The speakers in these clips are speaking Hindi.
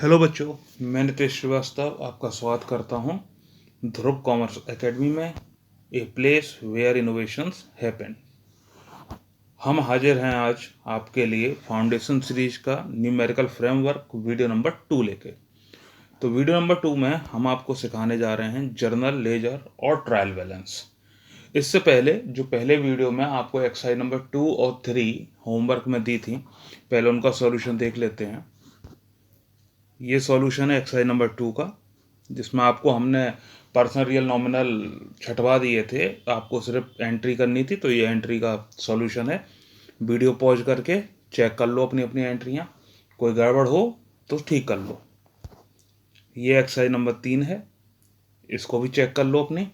हेलो बच्चों, मैं नितेश श्रीवास्तव आपका स्वागत करता हूं ध्रुव कॉमर्स एकेडमी में, a place where innovations happen. हम हाजिर हैं आज आपके लिए फाउंडेशन सीरीज का न्यूमेरिकल फ्रेमवर्क वीडियो नंबर 2 लेके। तो वीडियो नंबर 2 में हम आपको सिखाने जा रहे हैं जर्नल, लेजर और ट्रायल बैलेंस। इससे पहले जो पहले वीडियो में आपको एक्सरसाइज नंबर 2 और 3 होमवर्क में दी थी, पहले उनका सॉल्यूशन देख लेते हैं। ये सॉल्यूशन है एक्सरसाइज नंबर 2 का, जिसमें आपको हमने पर्सनल रियल नॉमिनल छटवा दिए थे, आपको सिर्फ एंट्री करनी थी। तो ये एंट्री का सॉल्यूशन है। वीडियो पॉज करके चेक कर लो अपनी अपनी एंट्रियाँ, कोई गड़बड़ हो तो ठीक कर लो। ये एक्सरसाइज नंबर 3 है, इसको भी चेक कर लो अपनी।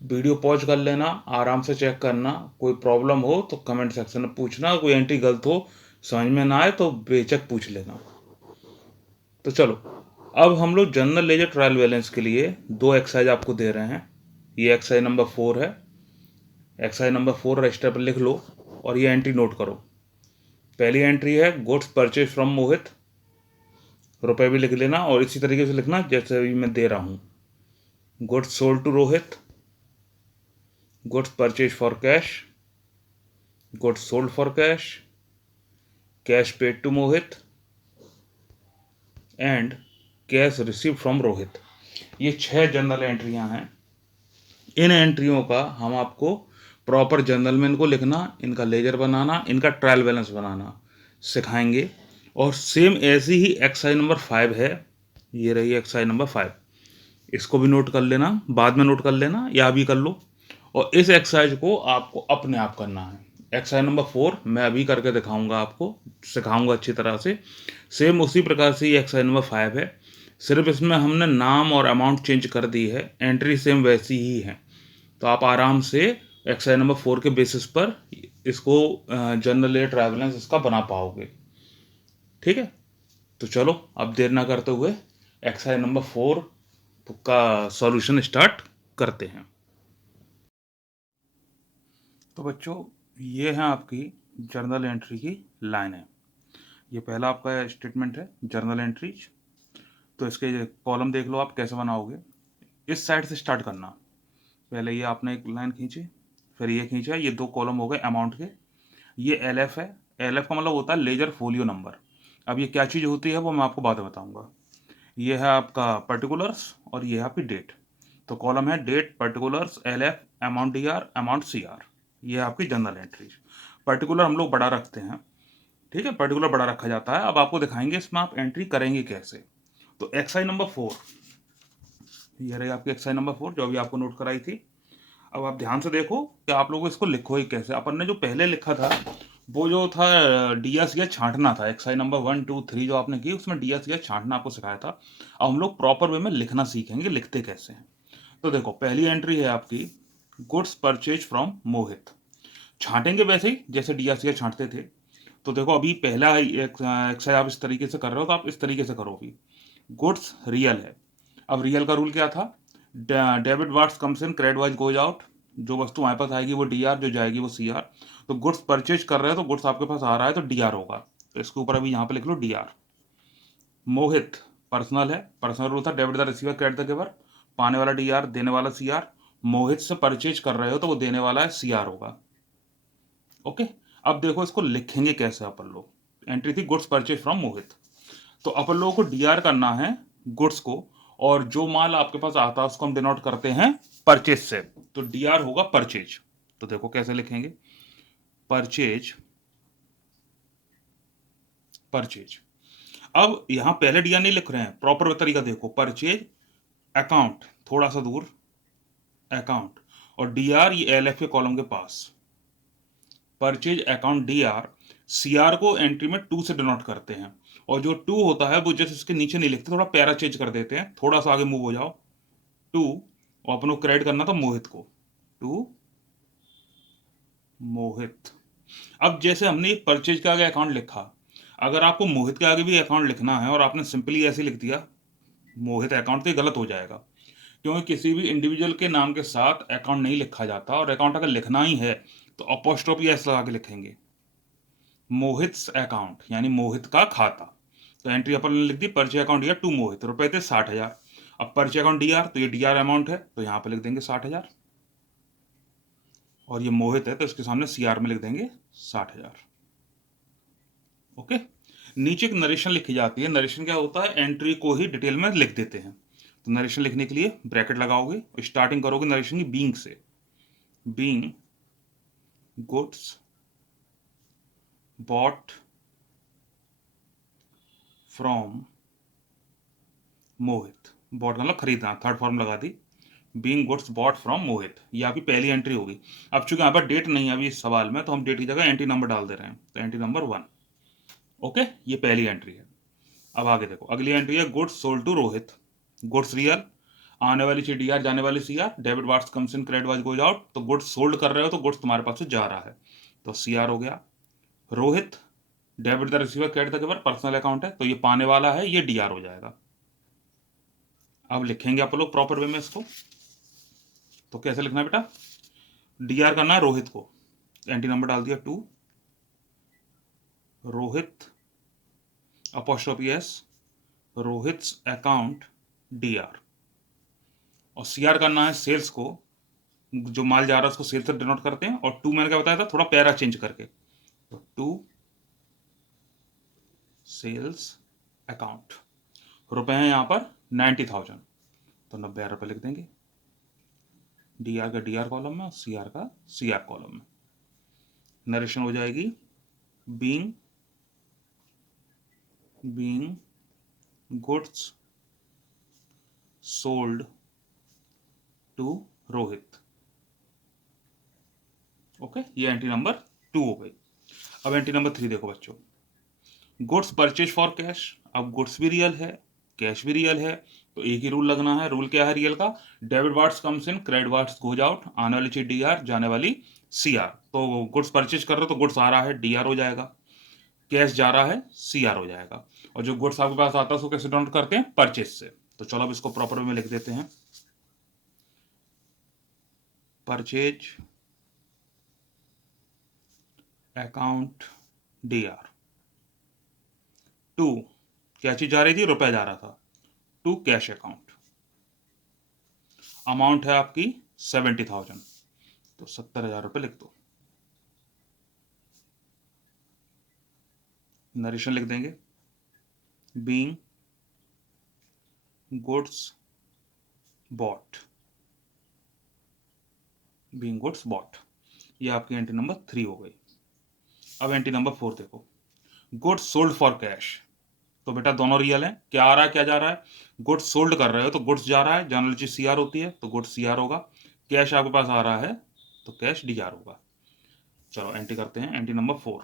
वीडियो पॉज कर लेना, आराम से चेक करना। कोई प्रॉब्लम हो तो कमेंट सेक्शन में पूछना, कोई एंट्री गलत हो, समझ में ना आए तो बेशक पूछ लेना। तो चलो, अब हम लोग जनरल लेजर ट्रायल बैलेंस के लिए दो एक्सरसाइज आपको दे रहे हैं। ये एक्सरसाइज नंबर 4 है। एक्सरसाइज नंबर 4 रजिस्टर पर लिख लो और ये एंट्री नोट करो। पहली एंट्री है गुड्स परचेज फ्रॉम मोहित, रुपए भी लिख लेना और इसी तरीके से लिखना जैसे अभी मैं दे रहा हूँ। Goods sold to Rohit, goods purchase for cash, goods sold for cash, cash paid to Mohit and cash receive from Rohit. ये 6 जनरल एंट्रियां हैं। इन एंट्रियों का हम आपको प्रॉपर जर्नल में इनको लिखना, इनका लेजर बनाना, इनका ट्रायल बैलेंस बनाना सिखाएंगे। और सेम ऐसी ही एक्सरसाइज नंबर 5 है, ये रही एक्सरसाइज नंबर 5। इसको भी नोट कर लेना, बाद में नोट कर लेना या अभी कर लो। और इस एक्सरसाइज को आपको अपने आप करना है। एक्सरसाइज नंबर 4 मैं अभी करके दिखाऊंगा, आपको सिखाऊंगा अच्छी तरह से। सेम उसी प्रकार से ये एक्सरसाइज नंबर 5 है, सिर्फ इसमें हमने नाम और अमाउंट चेंज कर दी है, एंट्री सेम वैसी ही है। तो आप आराम से एक्सरसाइज नंबर 4 के बेसिस पर इसको जनरल लेजर ट्रायल बैलेंस इसका बना पाओगे। ठीक है, तो चलो अब देर ना करते हुए एक्सरसाइज नंबर 4 का सॉल्यूशन स्टार्ट करते हैं। तो बच्चों, ये है आपकी जर्नल एंट्री की लाइन है। ये पहला आपका स्टेटमेंट है जर्नल एंट्रीज। तो इसके कॉलम देख लो आप कैसे बनाओगे। इस साइड से स्टार्ट करना। पहले ये आपने एक लाइन खींची, फिर ये खींचा, ये 2 कॉलम हो गए अमाउंट के। ये एल एफ है। एल एफ का मतलब होता है लेजर फोलियो नंबर। अब ये क्या चीज़ होती है वो मैं आपको बाद में बताऊंगा। ये है आपका पर्टिकुलर्स और ये है आपकी डेट। तो कॉलम है date, particulars, L F, amount D R, amount C R. ये है आपकी जनरल एंट्रीज। पर्टिकुलर हम लोग बड़ा रखते हैं, ठीक है, पर्टिकुलर बड़ा रखा जाता है। अब आपको दिखाएंगे इसमें आप एंट्री करेंगे कैसे। तो एक्सरसाइज नंबर 4, ये रही आपकी एक्सरसाइज नंबर 4 जो अभी आपको नोट कराई थी। अब आप ध्यान से देखो कि आप लोग इसको लिखो ही कैसे। अपन ने जो पहले लिखा था वो जो था डीएस या छांटना था। एक्सरसाइज नंबर 1 2 3 जो आपने की उसमें डीएस या छांटना आपको सिखाया था। अब हम लोग प्रॉपर वे में लिखना सीखेंगे, लिखते कैसे हैं। तो देखो, पहली एंट्री है आपकी गुड्स परचेज फ्रॉम मोहित। छांटेंगे वैसे ही जैसे डीएस या छांटते थे। तो देखो, अभी पहला एक्सरसाइज आप इस तरीके से कर रहे हो तो आप इस तरीके से करो। अभी गुड्स रियल है। अब रियल का रूल क्या था? Debit what's comes in, credit wise goes out. जो वस्तु हमारे पास आएगी वो डी आर, जो जाएगी वो सी आर। तो गुड्स परचेज कर रहे हैं तो गुड्स आपके पास आ रहा है तो डी आर होगा। तो इसके ऊपर अभी यहाँ पे लिख लो डी आर। मोहित पर्सनल है, पर्सनल रूल था debit the receiver credit the giver. पाने वाला डी आर, देने वाला सी आर। मोहित से परचेज कर रहे हो तो वो देने वाला है सी आर होगा। ओके, अब देखो इसको लिखेंगे कैसे अपन लोग। एंट्री थी गुड्स परचेज फ्रॉम मोहित। तो अपन लोगों को डी आर करना है गुड्स को, और जो माल आपके पास आता है उसको हम डिनोट करते हैं परचेज से। तो डी आर होगा परचेज। तो देखो कैसे लिखेंगे, परचेज, परचेज। अब यहां पहले डी आर नहीं लिख रहे हैं, प्रॉपर तरीका देखो। परचेज अकाउंट, थोड़ा सा दूर अकाउंट, और डी आर ये एल एफ के कॉलम के पास। Purchase account D R, C R को एंट्री में 2 से डिनोट करते हैं। और जो 2 होता है वो जैसे इसके नीचे नहीं लिखते, थोड़ा पैरा चेंज कर देते हैं, थोड़ा सा आगे मूव हो जाओ। 2, और अपन को क्रेडिट करना था मोहित को, टू मोहित। अब जैसे हमने परचेज के आगे अकाउंट लिखा, अगर आपको मोहित के आगे भी अकाउंट लिखना है और आपने सिंपली ऐसे लिख दिया मोहित अकाउंट, तो ये गलत हो जाएगा। क्योंकि किसी भी इंडिविजुअल के नाम के साथ अकाउंट नहीं लिखा जाता, और अकाउंट अगर लिखना ही है तो अपोस्ट्रोफी एस लगा के लिखेंगे। मोहित अकाउंट यानी मोहित का खाता। तो एंट्री अपन ने लिख दी परचेज अकाउंट डीआर टू मोहित, रुपए थे 60,000। अब परचेज अकाउंट डीआर, तो ये डीआर अमाउंट है तो यहाँ पे लिख देंगे 60,000, और ये मोहित है तो इसके सामने सीआर में लिख देंगे 60,000। ओके। नीचे एक नरेशन लिखी जाती है। नरेशन क्या होता है, एंट्री को ही डिटेल में लिख देते हैं। तो नरेशन लिखने के लिए ब्रैकेट लगाओगे, स्टार्टिंग करोगे नरेशन की बीइंग से, being goods bought from Mohit, bought मतलब खरीदना, थर्ड फॉर्म लगा दी, being goods bought from Mohit, ये आपकी पहली एंट्री होगी। अब चूंकि यहाँ पर डेट नहीं है अभी इस सवाल में, तो हम डेट की जगह एंट्री नंबर डाल दे रहे हैं, तो एंट्री नंबर 1। ओके, ये पहली एंट्री है। अब आगे देखो, अगली एंट्री है goods sold to Rohit. Goods real, आने वाली चीज डीआर, जाने वाली CR, debit what's comes in, credit what's goes out. तो गुड्स सोल्ड कर रहे हो तो गुड्स तुम्हारे पास से जा रहा है, तो सीआर हो गया। Rohit, debit the receiver credit the giver, personal account है तो ये पाने वाला है, ये डीआर हो जाएगा। अब लिखेंगे आप लोग प्रॉपर वे में इसको। तो कैसे लिखना है बेटा, डीआर करना है रोहित को, एंट्री नंबर डाल दिया 2, Rohit apostrophe S, Rohit's account DR. और सीआर करना है सेल्स को, जो माल जा रहा है उसको सेल्स से डिनोट करते हैं, और 2 मैंने क्या बताया था, थोड़ा पैरा चेंज करके, तो 2 सेल्स अकाउंट। रुपए हैं यहाँ पर 90,000, तो 90,000 रुपये लिख देंगे, डीआर का डीआर कॉलम में और सीआर का सीआर कॉलम में। नरेशन हो जाएगी being goods sold to Rohit. Okay, ये एंट्री नंबर 2 हो गई। अब एंट्री नंबर 3 देखो बच्चों, गुड्स परचेज फॉर कैश। अब गुड्स भी रियल है, कैश भी रियल है, तो एक ही रूल लगना है। रूल क्या है रियल का, debit what's comes in, credit what's goes out, आने वाली चीज डीआर, जाने वाली सीआर। तो गुड्स परचेज कर रहे हो तो गुड्स आ रहा है डीआर हो जाएगा, कैश जा रहा है सीआर हो जाएगा। और जो गुड्स आपके पास आता है उसको कैसे डिनोट करते हैं, परचेज से। तो चलो अब इसको प्रॉपर में लिख देते हैं, परचेज अकाउंट डीआर टू, क्या चीज जा रही थी, रुपए जा रहा था, टू कैश अकाउंट। अमाउंट है आपकी 70,000, तो 70,000 रुपये लिख दो। नरेशन लिख देंगे, being goods bought, being goods bought, ये आपकी एंट्री नंबर 3 हो गई। अब एंट्री नंबर 4 देखो, गुड्स सोल्ड फॉर कैश। तो बेटा दोनों रियल है, क्या आ रहा है क्या जा रहा है, गुड्स सोल्ड कर रहे हो तो गुड्स जा रहा है, जाने वाली चीज सीआर होती है तो गुड्स सीआर होगा, कैश आपके पास आ रहा है तो कैश डीआर होगा। चलो एंट्री करते हैं, एंट्री नंबर 4,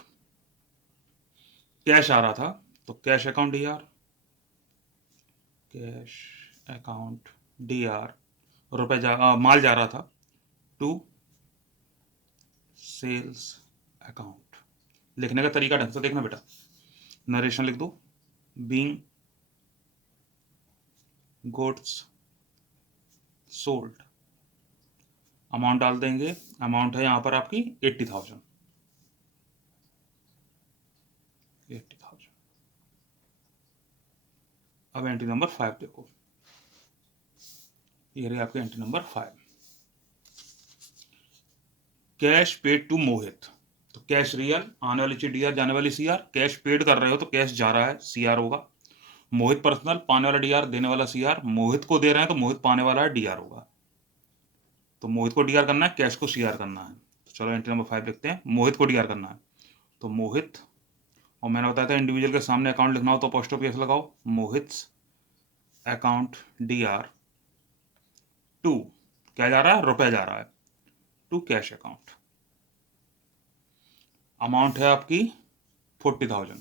कैश आ रहा था तो cash account D R, cash account D R, रुपए माल जा रहा था, टू सेल्स अकाउंट। लिखने का तरीका ढंग से देखना बेटा, नरेशन लिख दो, बीइंग गुड्स सोल्ड, अमाउंट डाल देंगे, अमाउंट है यहां पर आपकी 80,000, 80,000। अब एंट्री नंबर 5 देखो, ये रही आपकी entry number 5, cash paid to Mohit. तो कैश रियल, आने वाली चीज डीआर, जाने वाली सीआर, कैश पेड कर रहे हो तो कैश जा रहा है सीआर होगा, मोहित पर्सनल, पाने वाला डीआर, देने वाला सीआर, मोहित को दे रहे हैं तो मोहित पाने वाला है डीआर होगा, तो मोहित को डीआर करना है, कैश को सीआर करना है। तो चलो एंट्री नंबर 5 लिखते हैं, मोहित को डीआर करना है, तो मोहित, और मैंने बताया था इंडिविजुअल के सामने अकाउंट लिखना हो तो अपोस्ट्रोफी एस लगाओ, मोहित्स अकाउंट डीआर टू, क्या जा रहा है, रुपए जा रहा है, टू कैश अकाउंट। अमाउंट है आपकी 40,000,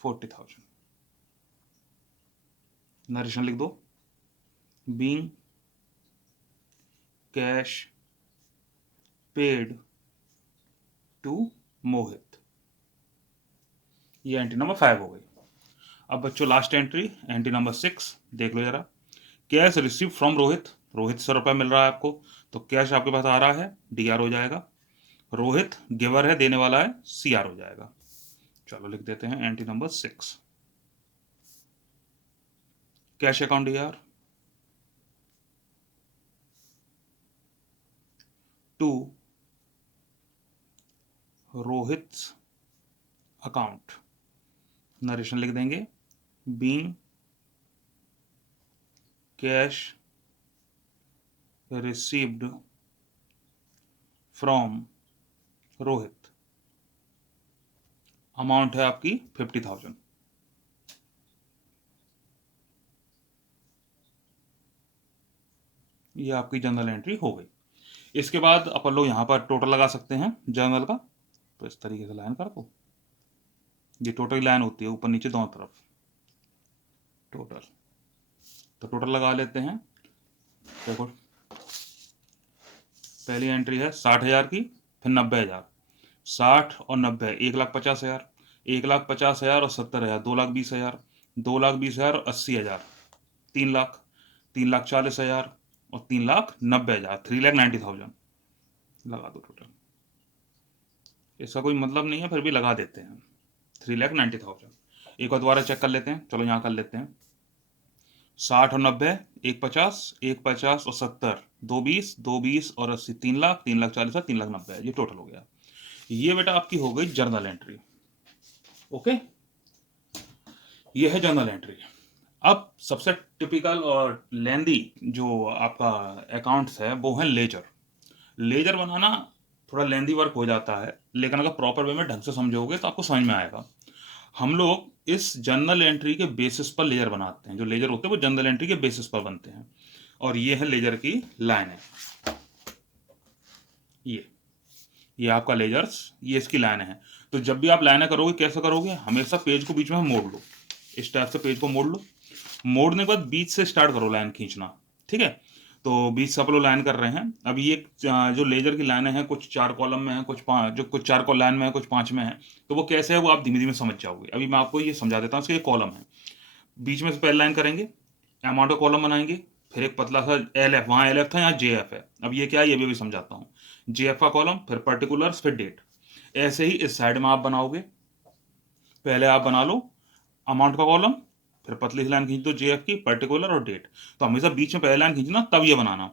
40,000। नरेशन लिख दो, बीइंग कैश पेड टू मोहित, ये एंट्री नंबर 5 हो गई। अब बच्चों लास्ट एंट्री, एंट्री नंबर 6 देख लो जरा, cash receive from Rohit, Rohit से रुपया मिल रहा है आपको, तो कैश आपके पास आ रहा है डीआर हो जाएगा, रोहित गिवर है, देने वाला है सीआर हो जाएगा। चलो लिख देते हैं entry number 6, cash account DR to Rohit account, narration लिख देंगे, being cash received from Rohit, amount है आपकी 50,000। ये आपकी जनरल एंट्री हो गई। इसके बाद अपन लोग यहाँ पर टोटल लगा सकते हैं जर्नल का, तो इस तरीके से लाइन कर दो, ये टोटल लाइन होती है ऊपर नीचे दोनों तरफ, टोटल। तो टोटल लगा लेते हैं। देखो पहली एंट्री है 60,000 की, फिर 90,000, 60 और 90 1,50,000, 1,50,000 और 70,000 2,20,000, 2,20,000 और 80,000 3,00,000, 3,40,000 और 3,90,000, 3,90,000 लगा दो टोटल। इसका कोई मतलब नहीं है, फिर भी लगा देते हैं 3,90,000। एक बार दोबारा चेक कर लेते हैं, चलो यहाँ कर लेते हैं। 60 और 90 1,50, 1,50 और 70 2,20, 2,20 और 80 3,00,000, 3,40,000 और 3,90,000, ये टोटल हो गया। ये बेटा आपकी हो गई जर्नल एंट्री। ओके, ये है जर्नल एंट्री। अब सबसे टिपिकल और लेंदी जो आपका अकाउंट्स है वो है लेजर। लेजर बनाना थोड़ा लेंदी वर्क हो जाता है, लेकिन अगर प्रॉपर वे में ढंग से समझोगे तो आपको समझ में आएगा। हम लोग इस जर्नल एंट्री के बेसिस पर लेजर बनाते हैं, जो लेजर होते हैं वो जर्नल एंट्री के बेसिस पर बनते हैं। और ये है लेजर की लाइन है, ये आपका लेजर्स, ये इसकी लाइन है। तो जब भी आप लाइनें करोगे कैसे करोगे, हमेशा पेज को बीच में मोड़ लो, इस टाइप से पेज को मोड़ लो। मोड़ने के बाद बीच से स्टार्ट करो लाइन खींचना, ठीक है। तो बीच से आप लोग लाइन कर रहे हैं। अब ये जो लेजर की लाइनें हैं, कुछ 4 कॉलम में है, कुछ 5, जो कुछ 4 लाइन में है, कुछ 5 में है। तो वो कैसे है वो आप धीमे धीमे समझ जाओगे। अभी मैं आपको ये समझा देता हूँ। इसके कॉलम है, बीच में से पहले लाइन करेंगे, अमाउंट का कॉलम बनाएंगे, फिर एक पतला सा एल एफ, वहाँ एल एफ था, यहाँ जे एफ है। अब ये क्या है ये भी समझाता हूँ। जे एफ का कॉलम, फिर पर्टिकुलर्स, फिर डेट। ऐसे ही इस साइड में आप बनाओगे। पहले आप बना लो अमाउंट का कॉलम, फिर पतली सी लाइन खींच दो जे एफ की, पर्टिकुलर और डेट। तो हमेशा बीच में पहले लाइन खींचना, तब ये बनाना।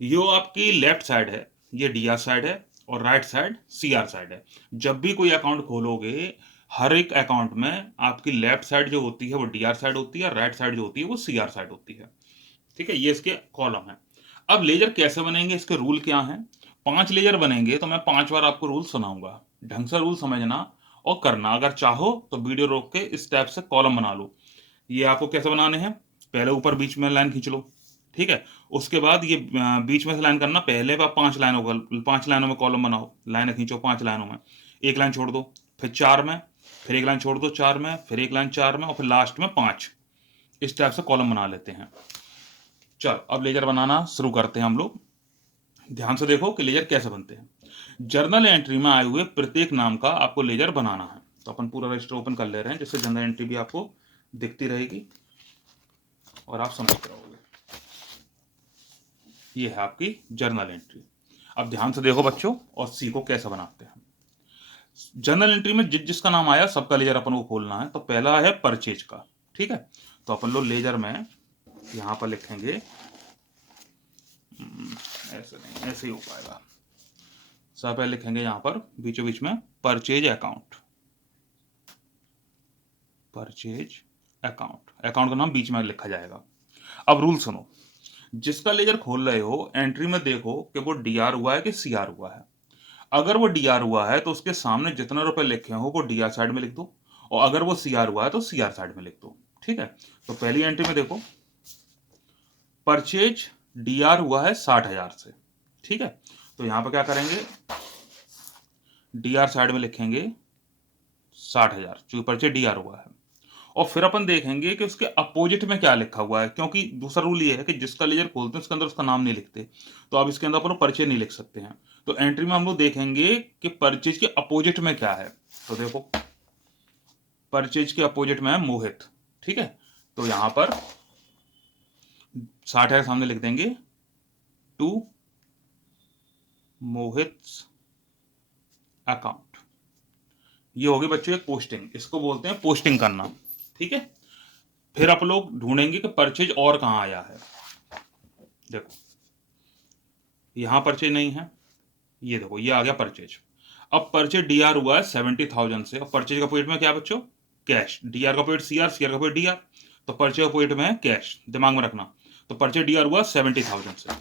ये आपकी लेफ्ट साइड है, ये डी आर साइड है, और right side C R side है। जब भी कोई अकाउंट खोलोगे, हर एक अकाउंट में आपकी लेफ्ट साइड जो होती है वो डी आर साइड होती है, राइट साइड जो होती है वो सी आर साइड होती है, ठीक है। ये इसके कॉलम है। अब लेजर कैसे बनेंगे, इसके रूल क्या हैं। 5 लेजर बनेंगे तो मैं 5 बार आपको रूल सुनाऊंगा, ढंग से रूल समझना और करना। अगर चाहो तो वीडियो रोक के इस टाइप से कॉलम बना लो। ये आपको कैसे बनाने हैं, पहले ऊपर बीच में लाइन खींच लो, ठीक है। उसके बाद ये बीच में से लाइन करना, पहले आप 5 लाइनों का 5 लाइनों में कॉलम बनाओ, लाइन खींचो 5 लाइनों में, एक लाइन छोड़ दो, फिर 4 में, फिर एक लाइन छोड़ दो 4 में, फिर एक लाइन 4 में, और फिर लास्ट में 5। इस टाइप से कॉलम बना लेते हैं। चलो अब लेजर बनाना शुरू करते हैं हम लोग। ध्यान से देखो कि लेजर कैसे बनते हैं। जर्नल एंट्री में आए हुए प्रत्येक नाम का आपको लेजर बनाना है। तो अपन पूरा रजिस्टर ओपन कर ले रहे हैं, जिससे जर्नल एंट्री भी आपको दिखती रहेगी और आप समझते रहोगे। ये है आपकी जर्नल एंट्री। अब ध्यान से देखो बच्चों और सीखो कैसे बनाते हैं। जर्नल एंट्री में जिसका नाम आया सबका लेजर अपन को खोलना है। तो पहला है परचेज का, ठीक है। तो अपन लोग लेजर में यहां पर लिखेंगे, ऐसे नहीं, ऐसे ही हो पाएगा। सब पहले लिखेंगे यहां पर बीचों बीच में purchase account, purchase account, account का नाम बीच में लिखा जाएगा। अब रूल सुनो, जिसका लेजर खोल रहे हो एंट्री में देखो कि वो डी आर हुआ है कि सी आर हुआ है। अगर वो डी आर हुआ है तो उसके सामने जितने रुपए लिखे हो वो डी आर साइड में लिख दो, और अगर वो सी आर हुआ है तो सी आर साइड में लिख दो, ठीक है। तो पहली एंट्री में देखो, परचेज डी आर हुआ है 60,000 से, ठीक है। तो यहां पर क्या करेंगे, डी आर साइड में लिखेंगे 60,000, क्योंकि परचेज डी आर हुआ है। और फिर अपन देखेंगे कि उसके अपोजिट में क्या लिखा हुआ है, क्योंकि दूसरा रूल ये है कि जिसका लेजर खोलते हैं उसके अंदर उसका नाम नहीं लिखते। तो अब इसके अंदर अपन परचेज नहीं लिख सकते हैं। तो एंट्री में हम लोग देखेंगे कि परचेज के अपोजिट में क्या है। तो देखो परचेज के अपोजिट में है मोहित, ठीक है। तो यहां पर 60,000 सामने लिख देंगे टू मोहित अकाउंट, ये होगी बच्चों एक पोस्टिंग, इसको बोलते हैं पोस्टिंग करना, ठीक है। फिर आप लोग ढूंढेंगे कि परचेज और कहाँ आया है। देखो यहां परचेज नहीं है, ये देखो ये आ गया परचेज। अब परचेज डीआर हुआ है 70,000 से। अब परचेज का पॉइंट में क्या है बच्चों, कैश। डीआर का पॉइंट सीआर, सीआर का पॉइंट डीआर, तो परचेज का पॉइंट में है कैश, दिमाग में रखना। तो परचेज डीआर हुआ 70,000 से,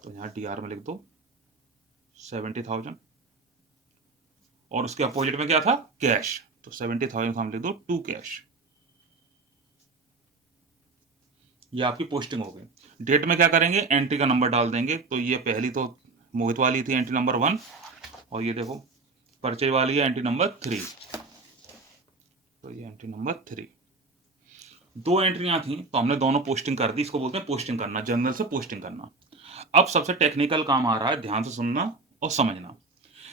तो यहां डीआर में लिख दो 70,000, और उसके अपोजिट में क्या था, कैश, तो 70,000 हम लिख दो टू कैश। ये आपकी पोस्टिंग हो गई। डेट में क्या करेंगे, एंट्री का नंबर डाल देंगे। तो ये पहली तो मोहित वाली थी, एंट्री नंबर 1, और ये देखो परचेज वाली है एंट्री नंबर 3, तो ये एंट्री नंबर 3। दो एंट्रियां थी तो हमने दोनों पोस्टिंग कर दी, इसको बोलते हैं पोस्टिंग करना, जनरल से पोस्टिंग करना। अब सबसे टेक्निकल काम आ रहा है, ध्यान से सुनना और समझना।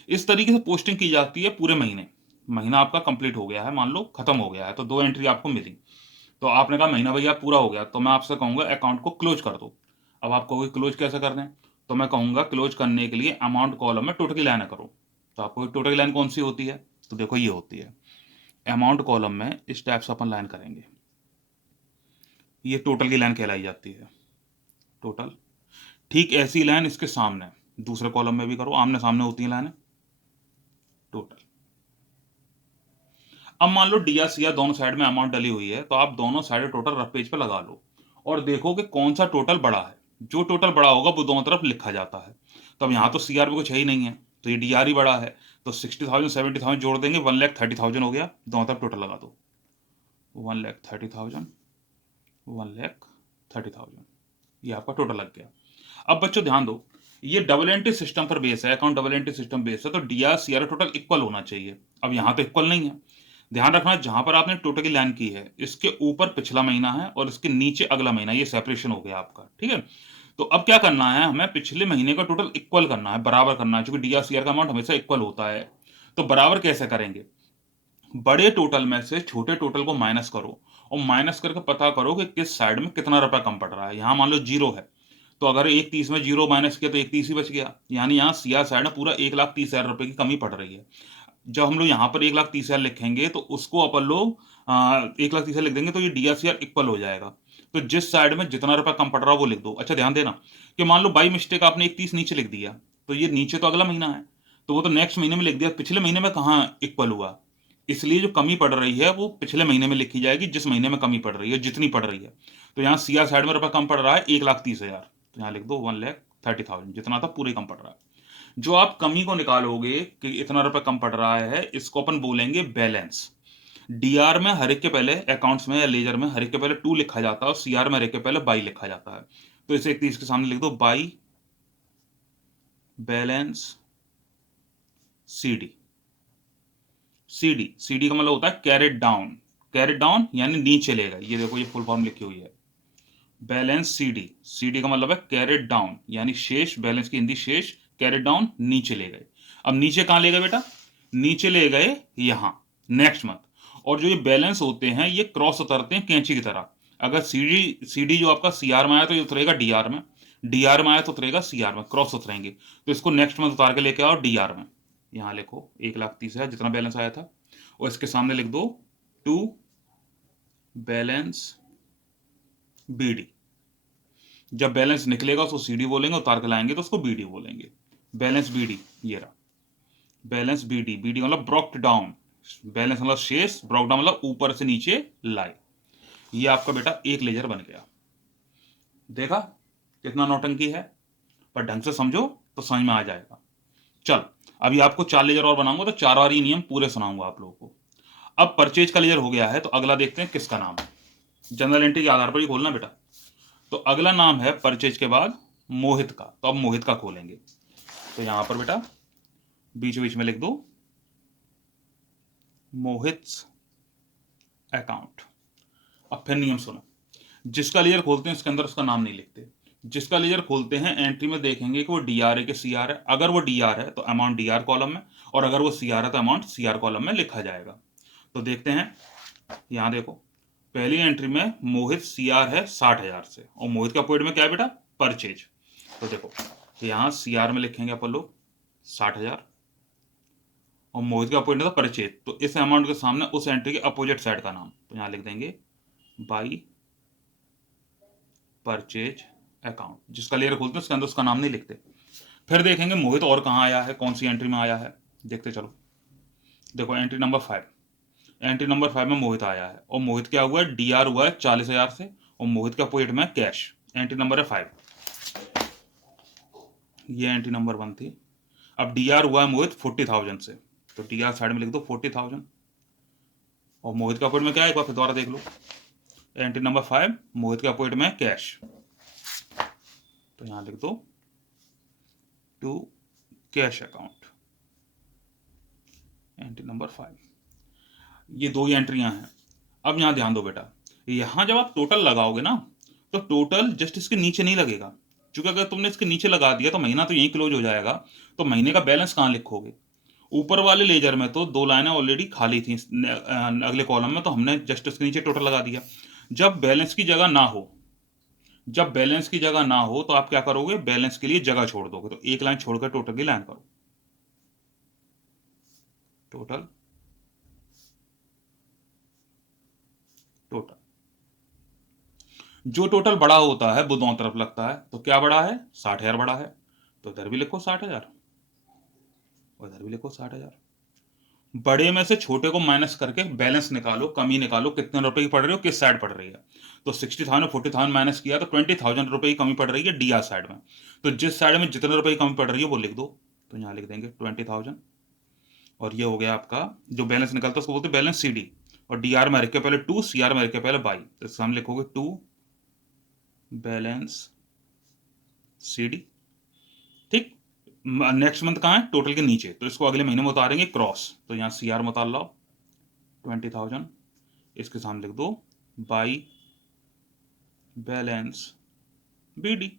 इस तरीके से पोस्टिंग की जाती है पूरे महीने। महीना आपका कंप्लीट हो गया है, मान लो खत्म हो गया है, तो दो एंट्री आपको मिली, तो आपने कहा महीना भैया पूरा हो गया, तो मैं आपसे कहूंगा अकाउंट को क्लोज कर दो। अब आप कहोगे क्लोज कैसे कर दें, तो मैं कहूंगा क्लोज करने के लिए अमाउंट कॉलम में टोटल की लाइन करो। तो आपको टोटल की लाइन कौन सी होती है, तो देखो ये होती है अमाउंट कॉलम में इस टाइप से अपन लाइन करेंगे, ये टोटल की लाइन कहलाई जाती है, टोटल। ठीक ऐसी लाइन इसके सामने दूसरे कॉलम में भी करो, आमने सामने होती है लाइन, टोटल। अब मान लो डी या सी या दोनों साइड में अमाउंट डली हुई है, तो आप दोनों साइड टोटल रफ पेज पे लगा लो और देखो कि कौन सा टोटल बड़ा है। जो टोटल बड़ा होगा वो दोनों तरफ लिखा जाता है। तो अब यहाँ तो सी आर भी कुछ है ही नहीं है, तो ये डी आर ही बड़ा है, तो 60,000 70,000 जोड़ देंगे, 1,30,000 हो गया, दोनों तरफ टोटल लगा दो, 1,30,000 1,30,000, ये आपका टोटल लग गया। अब बच्चों ध्यान दो, ये डबल एंट्री सिस्टम पर बेस है, account double entry system base है, तो D R C R total equal होना चाहिए। अब यहाँ तो इक्वल नहीं है, ध्यान रखना जहां पर आपने टोटल की लाइन की है इसके ऊपर पिछला महीना है और इसके नीचे अगला महीना, ये सेपरेशन हो गया आपका, ठीक है। तो अब क्या करना है, हमें पिछले महीने का टोटल इक्वल करना है, बराबर करना है, क्योंकि डीआरसीआर का अमाउंट हमेशा इक्वल होता है। तो बराबर कैसे करेंगे, बड़े टोटल में से छोटे टोटल को माइनस करो और माइनस करके पता करो कि किस साइड में कितना रुपया कम पड़ रहा है। यहां मान लो 0 है, तो अगर 1,30 में 0 माइनस किया तो 1,30 ही बच गया, यानी यहाँ सीआर साइड में पूरा 1,30,000 रुपए की कमी पड़ रही है। जब हम लोग यहाँ पर 1,30,000 लिखेंगे तो उसको अपन लोग 1,30,000 लिख देंगे, तो ये डीआरसीआर इक्वल हो जाएगा। तो जिस साइड में जितना रुपया कम पड़ रहा है वो लिख दो। अच्छा ध्यान देना कि मान लो बाई मिस्टेक आपने 1,30 नीचे लिख दिया, तो ये नीचे तो अगला महीना है, तो वो तो नेक्स्ट महीने में लिख दिया, पिछले महीने में कहाँ इक्वल हुआ। इसलिए जो कमी पड़ रही है वो पिछले महीने में लिखी जाएगी, जिस महीने में कमी पड़ रही है, जितनी पड़ रही है। तो यहाँ सीआर साइड में रुपया कम पड़ रहा है 1,30,000, तो यहाँ लिख दो 1,30,000, जितना था पूरे कम पड़ रहा है। जो आप कमी को निकालोगे कि इतना रुपया कम पड़ रहा है, इसको अपन बोलेंगे बैलेंस। डीआर में हर एक के पहले, अकाउंट्स में या लेजर में हर एक के पहले 2 लिखा जाता है और सीआर में हर एक के पहले बाई लिखा जाता है। तो इसे 31 के सामने लिख दो by balance CD. CD, CD का मतलब होता है कैरेट डाउन, कैरेट डाउन यानी नीचे ले गए, ये देखो ये फुल फॉर्म लिखी हुई है बैलेंस सीडी। सीडी का मतलब है कैरेट डाउन, यानी शेष, बैलेंस की हिंदी शेष, कैरेट डाउन नीचे ले गए। अब नीचे कहां ले गए बेटा, नीचे ले गए यहां नेक्स्ट मंथ। और जो ये बैलेंस होते हैं ये क्रॉस उतरते हैं कैंची की तरह। अगर सीडी सीडी जो आपका सीआर में आया तो ये उतरेगा डीआर में, डीआर में आया तो उतरेगा सीआर में, क्रॉस उतरेंगे। तो इसको नेक्स्ट मंथ उतार के लेके आओ डीआर में, यहां लिखो 1,30,000 जितना बैलेंस आया था, और इसके सामने लिख दो टू बैलेंस बीडी। जब बैलेंस निकलेगा उसको सीडी बोलेंगे, उतार के लाएंगे तो उसको बीडी बोलेंगे, बैलेंस बीडी। ये रहा बैलेंस बीडी, बीडी मतलब ब्रॉक्ड डाउन, बैलेंस मतलब शेष, ब्रॉक डाउन मतलब ऊपर से नीचे लाए। ये आपका बेटा एक लेजर बन गया। देखा कितना नौटंकी है, पर ढंग से समझो तो समझ में आ जाएगा। चल अभी आपको 4 लेजर और बनाऊंगा, तो 4 बार ये नियम पूरे सुनाऊंगा आप लोगों को। अब परचेज का लेजर हो गया है, तो अगला देखते हैं किसका नाम है, जनरल एंट्री के आधार पर ही खोलना बेटा। तो अगला नाम है परचेज के बाद मोहित का, तो अब मोहित का खोलेंगे। तो यहां पर बेटा बीच बीच में लिख दो मोहित अकाउंट। अब फिर नियम सुनो, जिसका लेजर खोलते हैं इसके अंदर उसका नाम नहीं लिखते, जिसका लेजर खोलते हैं एंट्री में देखेंगे कि वो डीआर है कि सीआर है। अगर वो डीआर है तो अमाउंट डीआर कॉलम में, और अगर वो सीआर है तो अमाउंट सीआर कॉलम में लिखा जाएगा। तो देखते हैं, यहां देखो पहली एंट्री में मोहित सीआर है 60,000 से, और मोहित का पॉइंट में क्या है बेटा, परचेज। तो देखो तो यहां सीआर में लिखेंगे अपन लोग 60,000, और मोहित का अपोजिट था परचेज, तो इस अमाउंट के सामने उस एंट्री के अपोजिट साइड का नाम, तो यहाँ लिख देंगे बाई परचेज अकाउंट। जिसका लेयर खोलते हैं उसके अंदर उसका नाम नहीं लिखते। फिर देखेंगे मोहित और कहाँ आया है, कौन सी एंट्री में आया है, देखते चलो। देखो एंट्री नंबर 5, एंट्री नंबर 5 में मोहित आया है, और मोहित क्या हुआ है, डीआर हुआ है 40,000 से, और मोहित का अपोजिट में कैश। एंट्री नंबर है 5, ये एंट्री नंबर 1 थी। अब डीआर हुआ है मोहित 40,000 से, तो डीआर साइड में लिख दो 40,000, और मोहित का अपोजिट में क्या है, एक बार फिर दोबारा देख लो। एंट्री नंबर 5, मोहित के अपोजिट में कैश, तो यहां लिख दो to cash account, entry number 5। ये दो ही एंट्रियां हैं। अब यहां ध्यान दो बेटा, यहां जब आप टोटल लगाओगे ना, तो टोटल जस्ट इसके नीचे नहीं लगेगा, क्योंकि अगर तुमने इसके नीचे लगा दिया तो महीना तो यहीं क्लोज हो जाएगा, तो महीने का बैलेंस कहां लिखोगे। ऊपर वाले लेजर में तो दो लाइनें ऑलरेडी खाली थी अगले कॉलम में, तो हमने जस्ट इसके नीचे टोटल लगा दिया। जब बैलेंस की जगह ना हो, जब बैलेंस की जगह ना हो तो आप क्या करोगे, बैलेंस के लिए जगह छोड़ दोगे, तो एक लाइन छोड़कर टोटल की लाइन करो, टोटल टोटल। जो टोटल बड़ा होता है वो दोनों तरफ लगता है, तो क्या बड़ा है, 60,000 बड़ा है, तो इधर भी लिखो 60,000 और इधर भी लिखो 60,000। बड़े में से छोटे को माइनस करके बैलेंस निकालो, कमी निकालो, कितने रुपए की पड़ रही हो, किस साइड पड़ रही है। तो 60,000 40,000 माइनस किया तो 20,000 रुपए की कमी पड़ रही है डीआर साइड में, तो जिस साइड में जितने रुपए की कमी पड़ रही है वो लिख दो, तो यहाँ लिख देंगे 20,000। और ये हो गया आपका जो बैलेंस निकलता है उसको बोलते हैं बैलेंस सीडी, और डीआर में रखे पहले 2, सीआर में रखे पहले बाई, तो इसका हम लिखोगे 2 बैलेंस सीडी। ठीक, नेक्स्ट मंथ कहाँ है, टोटल के नीचे, तो इसको अगले महीने में उतारेंगे क्रॉस, तो यहाँ सीआर में उतार लो 20,000, इसके सामने लिख दो बाई बैलेंस बीडी।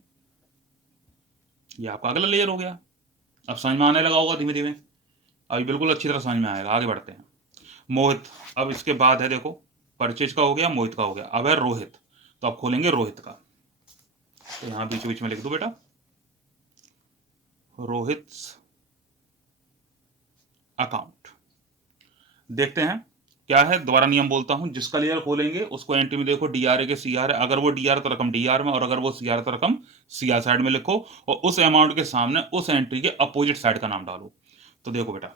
ये आपका अगला लेयर हो गया। अब समझ में आने लगा होगा धीमे धीमे, अभी बिल्कुल अच्छी तरह समझ में आएगा। आगे बढ़ते हैं। मोहित, अब इसके बाद है देखो, परचेज का हो गया, मोहित का हो गया, अब है रोहित, तो आप खोलेंगे रोहित का, तो यहां बीच बीच में लिख दो बेटा रोहित अकाउंट। देखते हैं क्या है, दोबारा नियम बोलता हूं, जिसका लेयर खोलेंगे उसको एंट्री में देखो डीआर के सीआर है, अगर वो डीआर तो रकम डीआर में, और अगर वो सीआर तो रकम सीआर साइड में लिखो, और उस अमाउंट के सामने उस एंट्री के अपोजिट साइड का नाम डालो। तो देखो बेटा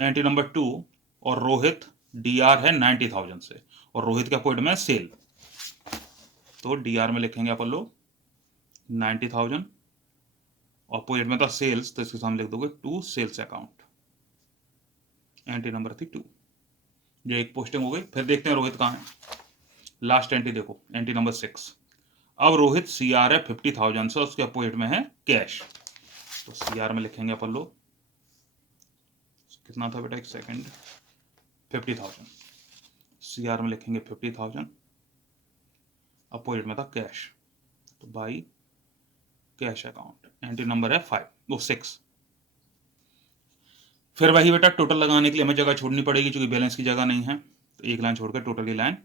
एंट्री नंबर 2, और रोहित डीआर है 90,000 से, और रोहित के अपोजिट में सेल, तो डीआर में लिखेंगे अपन लोग 90,000, अपोजिट में था सेल्स, तो इसके सामने लिख दोगे to sales account, entry number थी 2। ये एक पोस्टिंग हो गई। फिर देखते हैं रोहित कहाँ है, लास्ट एंट्री देखो एंट्री नंबर 6। अब रोहित सीआर है 50,000 से, उसके अपोजिट में है कैश, तो सीआर में लिखेंगे अपन लोग कितना था बेटा, एक सेकेंड, 50,000, सीआर में लिखेंगे 50,000, अपोजिट में था कैश, तो by cash account, entry number है 5 वो 6। फिर वही बेटा टोटल लगाने के लिए हमें जगह छोड़नी पड़ेगी, क्योंकि बैलेंस की जगह नहीं है, तो एक लाइन छोड़कर टोटल की लाइन,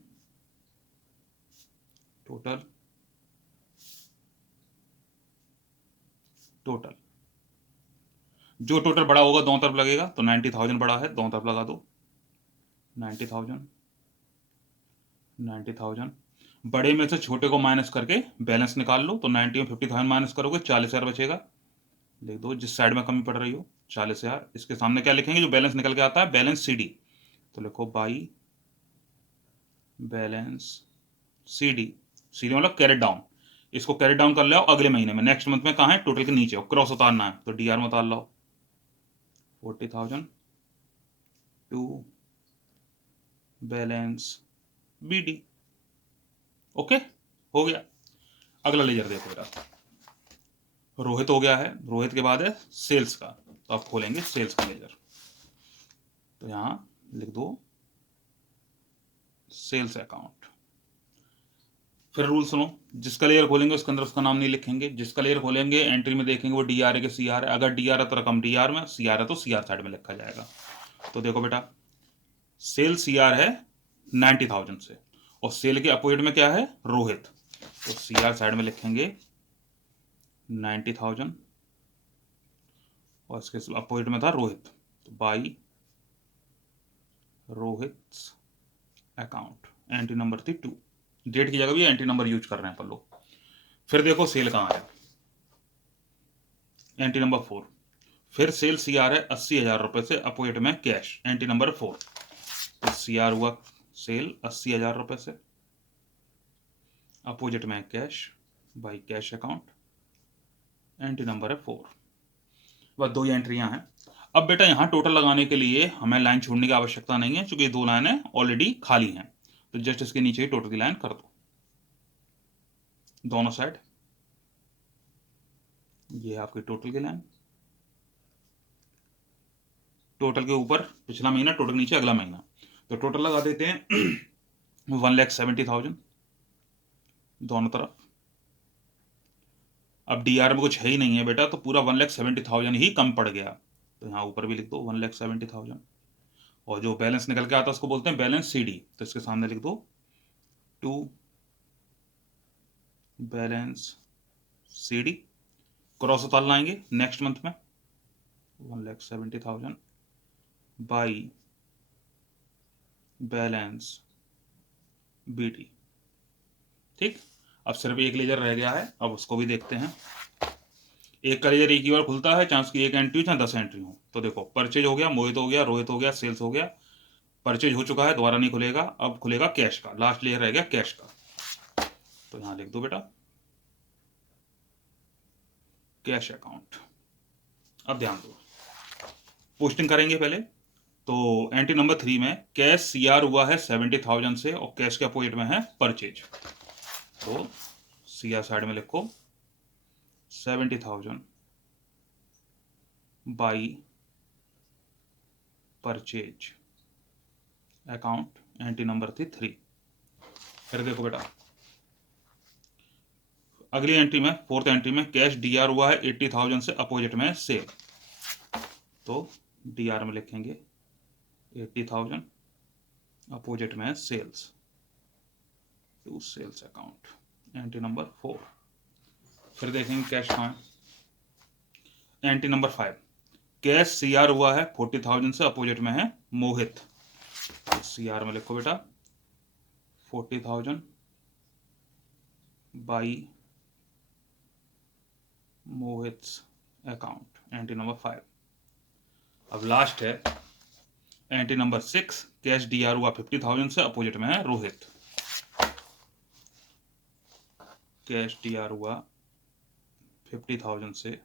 टोटल टोटल। जो टोटल बड़ा होगा दोनों तरफ लगेगा, तो 90,000 बड़ा है, दोनों तरफ लगा दो 90,000 90,000। बड़े में से छोटे को माइनस करके बैलेंस निकाल लो, तो 90 में 50,000 माइनस करोगे 40,000 बचेगा, लिख दो जिस साइड में कमी पड़ रही हो 40,000। इसके सामने क्या लिखेंगे, जो बैलेंस निकल के आता है बैलेंस सीडी, तो लिखो बाई बैलेंस सीडी, सीडी मतलब कैरेट डाउन, इसको कैरेट डाउन कर ले आओ अगले महीने में, नेक्स्ट मंथ में कहाँ है, टोटल के नीचे हो, क्रॉस उतारना है, तो डीआर में उतार लो 40,000 टू बैलेंस बीडी। ओके, हो गया। अगला लेजर देखो बेटा, रोहित हो गया है, रोहित के बाद है सेल्स का, तो आप खोलेंगे सेल्स का लेजर, तो यहां लिख दो सेल्स अकाउंट। फिर रूल सुनो, जिसका लेयर खोलेंगे उसके अंदर उसका नाम नहीं लिखेंगे, जिसका लेयर खोलेंगे एंट्री में देखेंगे वो डीआर है कि सीआर है, अगर डीआर है तो रकम डीआर में, सीआर है तो सीआर साइड में लिखा जाएगा। तो देखो बेटा सेल सीआर है 90,000 से, और सेल के अपोजिट में क्या है रोहित, तो सीआर साइड में लिखेंगे 90,000, और इसके अपोजिट में था रोहित, तो by Rohit account, entry number थी 2। डेट की जगह भी एंट्री नंबर यूज कर रहे हैं अपन लोग। फिर देखो सेल कहाँ है, एंट्री नंबर 4। फिर सेल सी आर है 80,000 रुपए से, अपोजिट में कैश, एंट्री नंबर 4। तो सी आर हुआ सेल 80,000 रुपए से, अपोजिट में cash, by cash account, entry number है 4। बस 2 ही एंट्रियां हैं। अब बेटा यहाँ टोटल लगाने के लिए हमें लाइन छोड़ने की आवश्यकता नहीं है, क्योंकि 2 लाइनें ऑलरेडी खाली हैं। तो जस्ट इसके नीचे ही टोटल की लाइन कर दो दोनों साइड। ये है आपकी टोटल की लाइन, टोटल के ऊपर पिछला महीना, टोटल नीचे अगला महीना। तो टोटल लगा देते हैं 1,70,000 दोनों तरफ। अब डीआर में कुछ है ही नहीं है बेटा, तो पूरा 1,70,000 ही कम पड़ गया। तो यहाँ ऊपर भी लिख दो 1,70,000, और जो बैलेंस निकल के आता है उसको बोलते हैं बैलेंस सी डी। तो इसके सामने लिख दो 2 बैलेंस सी डी। क्रॉस उतार लाएंगे नेक्स्ट मंथ में, 1,70,000 बाई बैलेंस बी डी। ठीक, अब सिर्फ एक लेजर रह गया है, अब उसको भी देखते हैं। एक का लेजर एक ही बार खुलता है, चाहे उसकी 1 एंट्री चाहे 10 एंट्री हो। तो देखो परचेज हो गया, मोहित हो गया, रोहित हो गया, सेल्स हो गया, परचेज हो चुका है, दोबारा नहीं खुलेगा। अब खुलेगा कैश का, लास्ट लेयर रह गया कैश का। तो यहां लिख दो बेटा कैश अकाउंट। अब ध्यान दो, पोस्टिंग करेंगे पहले। तो एंट्री नंबर 3 में कैश सीआर हुआ है 70,000 से, और कैश के अपोजिट में है परचेज। तो सीआर साइड में लिखो 70,000 by purchase account, entry number थी 3। फिर देखो बेटा अगली एंट्री में, 4th एंट्री में कैश डीआर हुआ है 80,000 से, अपोजिट में सेल। तो डीआर में लिखेंगे 80,000, अपोजिट में sales, to sales account, entry number 4। फिर देखेंगे कैश कहाँ है, एंट्री नंबर 5। कैश सीआर हुआ है 40,000 से, अपोजिट में है मोहित। तो सीआर में लिखो बेटा 40,000 by Mohit account, entry number 5। अब लास्ट है एंट्री नंबर 6। कैश डीआर हुआ 50,000 से, अपोजिट में है रोहित। कैश डीआर हुआ 50,000 से,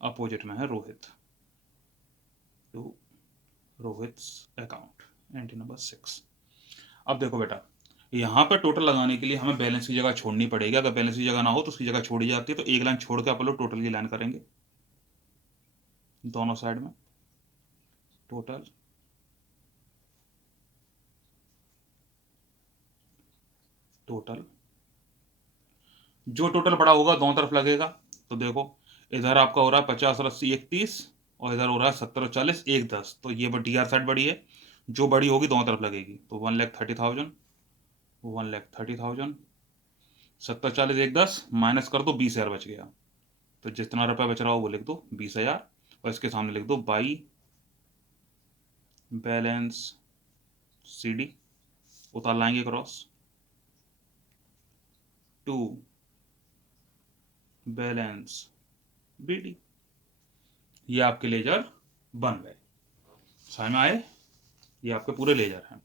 अपोजिट में है Rohit, to Rohit account, entry number 6। अब देखो बेटा यहाँ पर टोटल लगाने के लिए हमें बैलेंस की जगह छोड़नी पड़ेगी। अगर बैलेंस की जगह ना हो तो उसकी जगह छोड़ी जाती है। तो एक लाइन छोड़ के अपन लोग टोटल की लाइन करेंगे दोनों साइड में, टोटल टोटल जो टोटल बड़ा होगा दोनों तरफ लगेगा। तो देखो इधर आपका हो रहा है 50 और 80 31, और इधर हो रहा है 70 और 40 1 10। तो ये डीआर साइड बड़ी है, जो बड़ी होगी दोनों तरफ लगेगी। तो 1,30,000 1,30,000, 70 40 1 10 माइनस कर दो, 20,000 बच गया। तो जितना रुपया बच रहा हो वो लिख दो 20,000, और इसके सामने लिख दो बाई बैलेंस सी डी, उतार लाएंगे cross, to balance B D. ये आपके लेजर बन गए, समझ में आए? ये आपके पूरे लेजर हैं।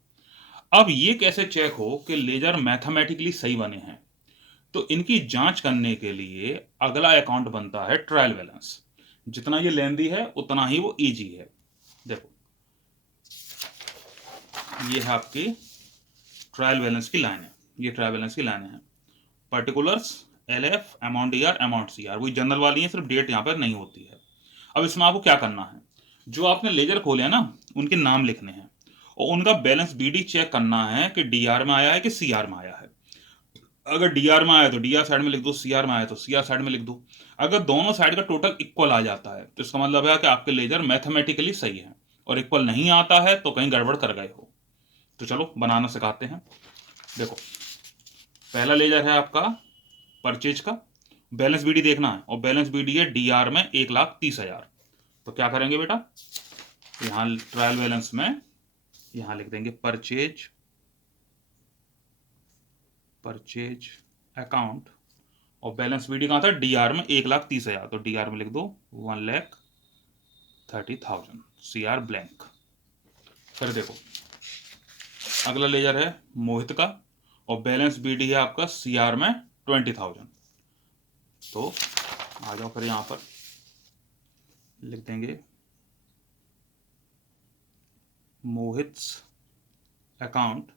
अब ये कैसे चेक हो कि लेजर मैथमेटिकली सही बने हैं? तो इनकी जांच करने के लिए अगला अकाउंट बनता है ट्रायल बैलेंस। जितना ये लेंदी है उतना ही वो इजी है। देखो ये है आपकी ट्रायल बैलेंस की लाइन है, ये ट्रायल बैलेंस की लाइन है। Particulars LF, amount DR, amount CR, वही जनरल वाली है, सिर्फ डेट यहां पर नहीं होती है। अब इसमें आपको क्या करना है, जो आपने लेजर खोले हैं ना उनके नाम लिखने हैं, और उनका बैलेंस बीडी चेक करना है कि डीआर में आया है कि सीआर में आया है। अगर डीआर में आया तो डीआर साइड में लिख दो, सीआर में आया तो सीआर साइड में लिख दो। अगर दोनों साइड का टोटल इक्वल आ जाता है तो इसका मतलब है कि आपके लेजर मैथमेटिकली सही है, और इक्वल नहीं आता है तो कहीं गड़बड़ कर गए हो। तो चलो बनाना सिखाते हैं। देखो पहला लेजर है आपका परचेज का, बैलेंस बीडी देखना है, और बैलेंस बीडी है डीआर में 1,30,000। तो क्या करेंगे बेटा, यहाँ ट्रायल बैलेंस में यहाँ लिख देंगे परचेज अकाउंट, और बैलेंस बीडी कहाँ था, डीआर में 1,30,000, तो डीआर में लिख दो 1,30,000, सीआर ब्लैंक। फिर देखो अगला लेजर है मोहित का, और बैलेंस बीडी है आपका सीआर में 20,000, तो आ जाओ फिर यहाँ पर लिख देंगे मोहित अकाउंट,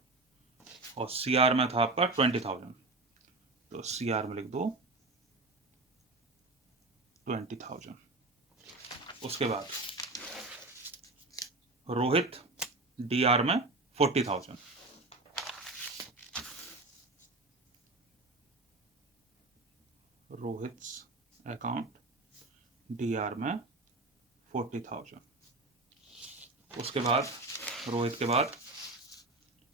और सीआर में था आपका 20,000, तो सीआर में लिख दो 20,000। उसके बाद रोहित डीआर में 40,000, रोहित अकाउंट डीआर में 40,000। उसके बाद रोहित के बाद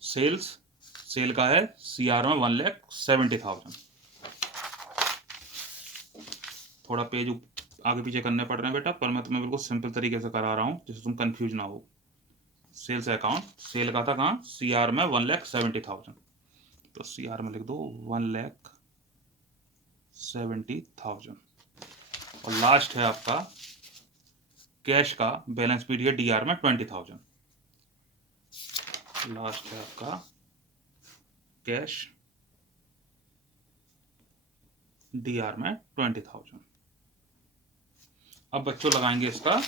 सेल का है सीआर में 1,70,000। थोड़ा पेज आगे पीछे करने पड़ रहे हैं बेटा, पर मैं तुम्हें बिल्कुल सिंपल तरीके से करा रहा हूँ जिससे तुम कंफ्यूज ना हो। सेल्स अकाउंट, सेल का था कहाँ, सीआर में 1,70,000, तो सीआर में लिख दो 1,70,000। और लास्ट है आपका कैश का बैलेंस पीरियड डीआर में 20,000, लास्ट है आपका कैश डीआर में 20,000। अब बच्चों लगाएंगे इसका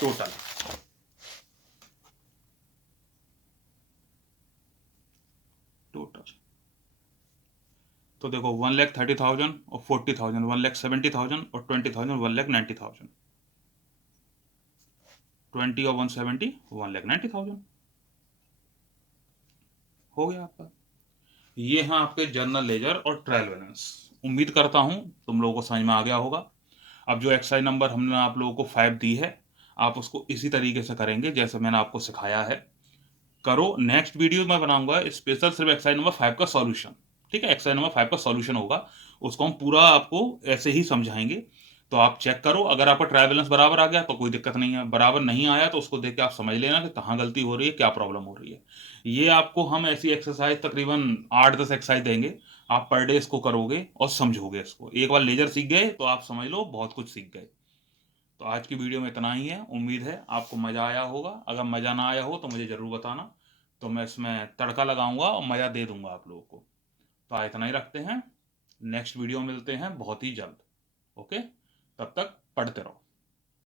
टोटल। तो देखो 1,30,000 और 40,000 1,70,000 और 20,000 1,90,000, 20 और 170 1,90,000 हो गया आपका। ये हैं आपके जर्नल लेजर और ट्रायल बैलेंस। उम्मीद करता हूं तुम लोगों को समझ में आ गया होगा। अब जो एक्सरसाइज नंबर हमने आप लोगों को 5 दी है, आप उसको इसी तरीके से करेंगे जैसे मैंने आपको सिखाया है। करो। नेक्स्ट वीडियो में बनाऊंगा स्पेशल सिर्फ एक्सरसाइज नंबर 5 का सॉल्यूशन। ठीक है, एक्सरसाइज नंबर 5 का सॉल्यूशन होगा, उसको हम पूरा आपको ऐसे ही समझाएंगे। तो आप चेक करो, अगर आपका ट्रायल बैलेंस बराबर आ गया तो कोई दिक्कत नहीं है, बराबर नहीं आया तो उसको देख के आप समझ लेना कि कहाँ गलती हो रही है, क्या प्रॉब्लम हो रही है। ये आपको हम ऐसी एक्सरसाइज तकरीबन 8-10 एक्सरसाइज देंगे, आप पर डे इसको करोगे और समझोगे इसको। एक बार लेजर सीख गए तो आप समझ लो बहुत कुछ सीख गए। तो आज की वीडियो में इतना ही है। उम्मीद है आपको मज़ा आया होगा। अगर मज़ा ना आया हो तो मुझे ज़रूर बताना, तो मैं इसमें तड़का लगाऊंगा और मज़ा दे दूंगा आप लोगों को। तो आज इतना ही रखते हैं, नेक्स्ट वीडियो मिलते हैं बहुत ही जल्द। ओके, तब तक पढ़ते रहो।